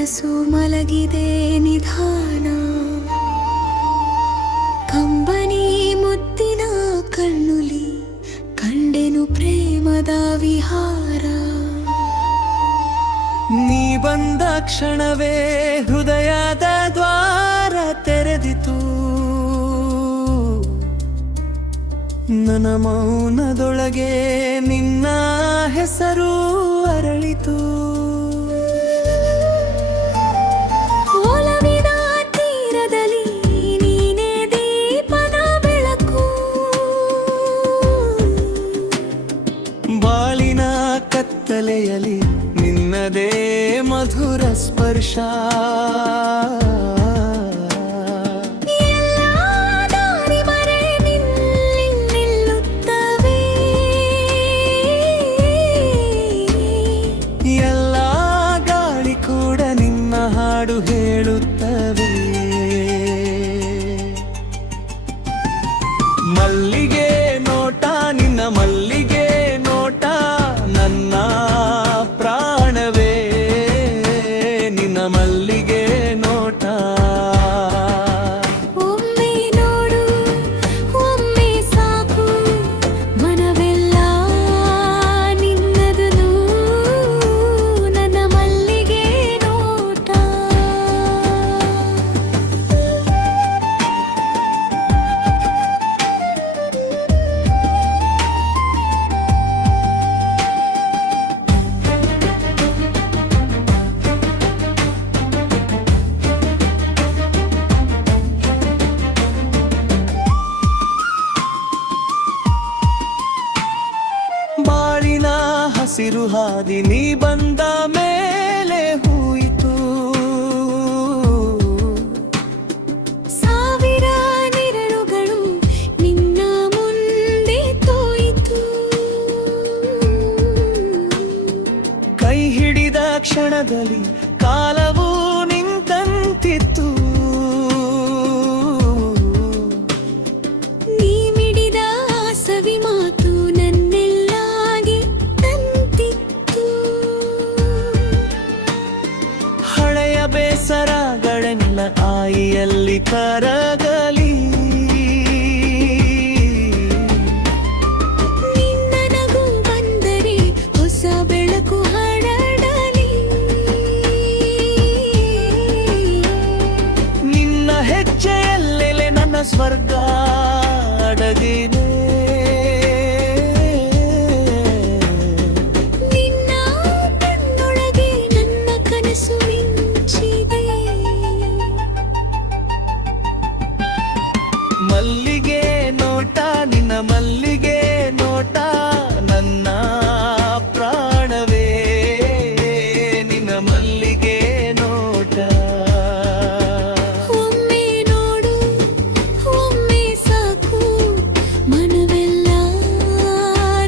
ಮನಸ್ಸು ಮಲಗಿದೆ ನಿಧಾನ, ಕಂಬನಿ ಮುತ್ತಿನ ಕಣ್ಣುಲಿ ಕಂಡೆನು ಪ್ರೇಮದ ವಿಹಾರ. ನೀ ಬಂದ ಕ್ಷಣವೇ ಹೃದಯದ ದ್ವಾರ ತೆರೆದಿತು, ನನ್ನ ಮೌನದೊಳಗೆ ನಿನ್ನ ಹೆಸರು ಅರಳಿತು. ಒಲವಿನ ತೀರದಲ್ಲಿ ನೀನೇ ದೀಪದ ಬೆಳಕು, ಬಾಳಿನ ಕತ್ತಲೆಯಲ್ಲಿ ನಿನ್ನದೇ ಮಧುರ ಸ್ಪರ್ಶ. ಹಾಡು ಹೇಳುತ್ತವೆ. ಮಲ್ಲಿಗೆ ನೋಟ ನಿನ್ನ ಮಲ್ಲಿಗೆ ನೋಟ, ನನ್ನ ಪ್ರಾಣವೇ ನಿನ್ನ ಮಲ್ಲಿಗೆ ನೋಟ. ಒಮ್ಮೆ ನೋಡು ಒಮ್ಮೆ ಸಾಕು, ಮನವೆಲ್ಲ ನಿನ್ನದು ನನ್ನ ಮಲ್ಲಿಗೆ ನೋಟ. ಬಾಳಿನ ಹಸಿರು ಹಾದಿ ನೀ ಬಂದ ಮೇಲೆ ಹೂಯಿತು, ಸಾವಿರ ನಿರಳುಗಳು ನಿನ್ನ ಮುಂದೆ ತೋಯಿತು. ಕೈ ಹಿಡಿದ ಕ್ಷಣದಲ್ಲಿ ಕಾಲವು ನಿಂತಂತಿತ್ತು, ನೀ ಮಿಡಿದ ಸವಿ ಮಾತು ನನ್ನೆಲ್ಲಾಗಿ ತಂತಿತ್ತು. ಹಳೆಯ ಬೇಸರಗಳೆಲ್ಲ ಆಯಿಯಲ್ಲಿ ಕರಗಲಿ, ನಿನ್ನ ನಗು ಬಂದರೆ ಹೊಸ ಬೆಳಕು ಹರಡಲಿ. ನಿನ್ನ ಹೆಜ್ಜೆಯಲ್ಲೆಲೆ ನನ್ನ ಸ್ವರ್ಗ ಅಡಗಿದೆ. ನಿನ್ನ ಕಣ್ಣೊಳಗೆ ನನ್ನ ಕನಸು ಮಿಂಚಿದೆ. ಮಲ್ಲಿಗೆ ನೋಟ ನಿನ್ನ ಮಲ್ಲಿಗೆ ನೋಟ, ನನ್ನ ಪ್ರಾಣವೇ ನಿನ್ನ ಮಲ್ಲಿಗೆ ನೋಟ. ಒಮ್ಮೆ ನೋಡು ಒಮ್ಮೆ ಸಾಕು, ಮನವೆಲ್ಲ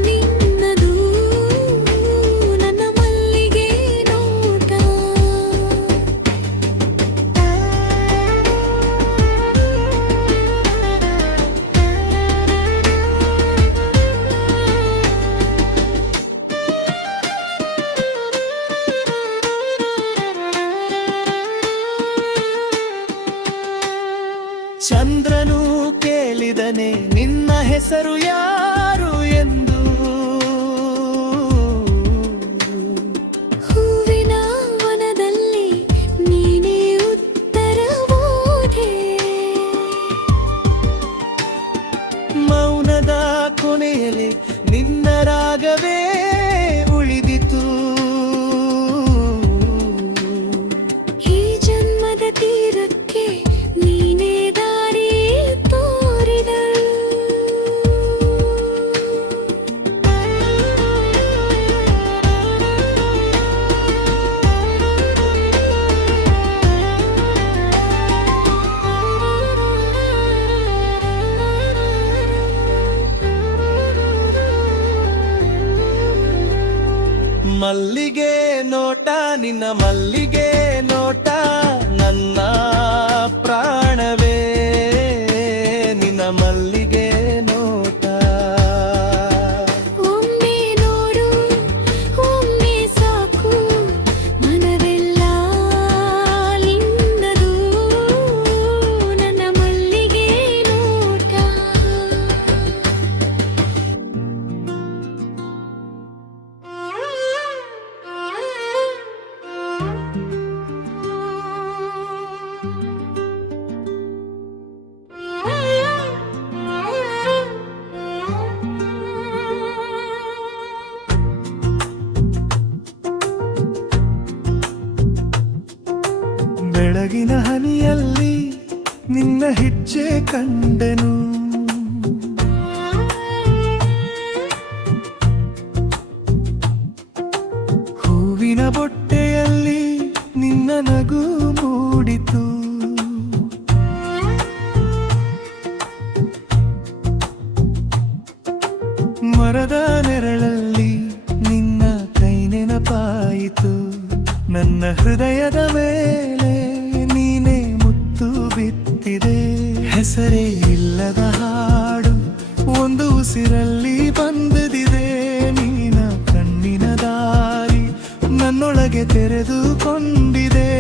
ನಿನ್ನದು ನನ್ನ ಮಲ್ಲಿಗೆ ನೋಟ. ಚಂದ್ರನು ಕೇಳಿದನೆ ನಿನ್ನ ಹೆಸರು ಯಾರು ಎಂದು, ಹೂವಿನ ವನದಲ್ಲಿ ನೀನೇ ಉತ್ತರವೋದೆ. ಮೌನದ ಕೊನೆಯಲ್ಲಿ ನಿನ್ನ ರಾಗವೇ ಉಳಿದಿತು. ಈ ಜನ್ಮದ ತೀರಕ್ಕೆ ನೀನೇ ದಾರಿ ತೋರಿದಳು. ಮಲ್ಲಿಗೆ ನೋಟ ನಿನ್ನ ಮಲ್ಲಿಗೆ ನೋಟ, ನನ್ನ ಪ್ರಾಣವೇ ನಿನ್ನ ಮಲ್ಲಿಗೆ ನೋಟ. ಒಮ್ಮೆ ನೋಡು ಒಮ್ಮೆ ಸಾಕು, ಮನವೆಲ್ಲ ಕಂಡೆನು. ಹೂವಿನ ಬೊಟ್ಟೆಯಲ್ಲಿ ನಿನ್ನ ನಗು ಮೂಡಿತು. ಮರದ ನೆರಳಲ್ಲಿ ನಿನ್ನ ಕೈ ನೆನಪಾಯಿತು. ನನ್ನ ಹೃದಯದ ಮೇಲೆ ನೀನೇ ಮುತ್ತು ಬಿತ್ತಿದೆ. ಹೆಸರೇ ಇಲ್ಲದ ಹಾಡು ಒಂದು ಉಸಿರಲ್ಲಿ ಬಂದಿದೆ. ನೀನ ಕಣ್ಣಿನ ದಾರಿ ನನ್ನೊಳಗೆ ತೆರೆದುಕೊಂಡಿದೆ.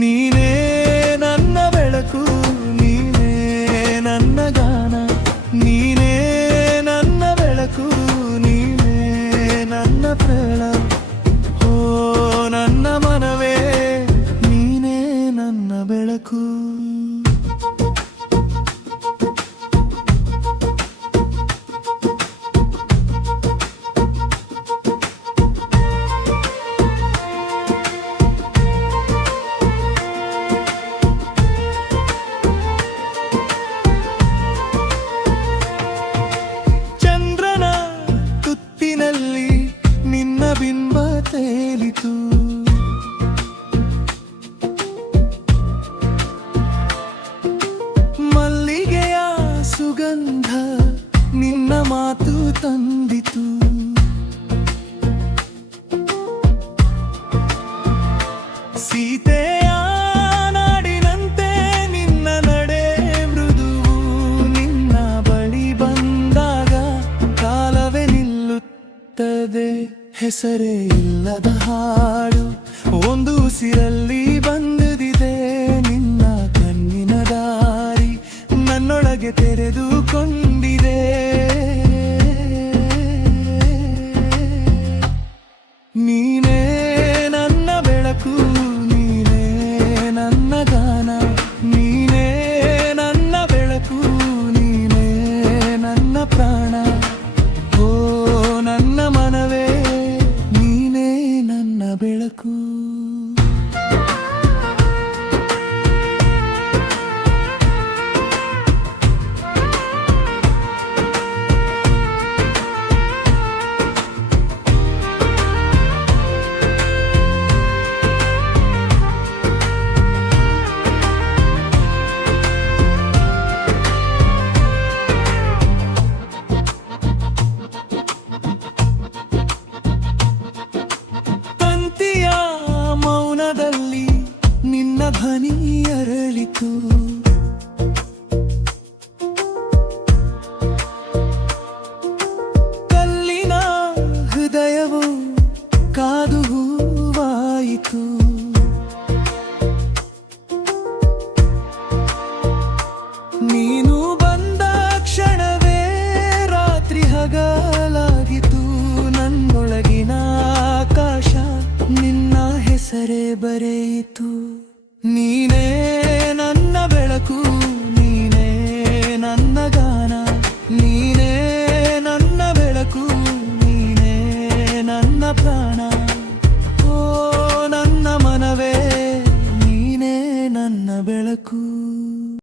ನೀನೇ ನನ್ನ ಬೆಳಕು, ನೀನೇ ನನ್ನ ಗಾನ. ನೀನೇ ನನ್ನ ಬೆಳಕು, ನೀನೇ ನನ್ನ ಪ್ರಾಣ. ಓ ನನ್ನ ಮನವೇ, ನೀನೇ ನನ್ನ ಬೆಳಕು. ಚಂದ್ರನ ತುತ್ತಿನಲ್ಲಿ ನಿನ್ನ ಬಿಂಬ ತೇಲಿತು. ಮಲ್ಲಿಗೆಯ ಸುಗಂಧ ನಿನ್ನ ಮಾತು ತಂದಿತು. ಸೀತೆಯ ನಾಡಿನಂತೆ ನಿನ್ನ ನಡೆ ಮೃದುವು. ನಿನ್ನ ಬಳಿ ಬಂದಾಗ ಕಾಲವೇ ನಿಲ್ಲುತ್ತದೆ. ಹೆಸರೇ ಇಲ್ಲದ ಹಾಡು ಒಂದು ಉಸಿರಲ್ಲಿ ಬಂದಿದೆ. ನಿನ್ನ ಕಣ್ಣಿನ ದಾರಿ ನನ್ನೊಳಗೆ ತೆರೆದುಕೊಂಡಿದೆ. ನೀನೇ ನನ್ನ ಬೆಳಕು, ನೀನೇ ನನ್ನ ಗಾನ. ನೀನೇ ನನ್ನ ಬೆಳಕು, ನೀನೇ ನನ್ನ ಪ್ರಾಣ. ಓ ನನ್ನ ಮನವೇ, ನೀನೇ ನನ್ನ ಬೆಳಕು. ತಂತಿಯ ಮೌನದಲ್ಲಿ ನಿನ್ನ ಧ್ವನಿ ಅರಳಿತು. ಕಲ್ಲಿನ ಹೃದಯವು ಕಾದು ಹೂವಾಯಿತು. ನೀನು ಬಂದ ಕ್ಷಣವೇ ರಾತ್ರಿ ಹಗಲಾಗಿತು. ನನ್ನೊಳಗಿನ ಆಕಾಶ ನಿನ್ನ ಹೆಸರೇ ಬರೆಯಿತು. ನೀನೇ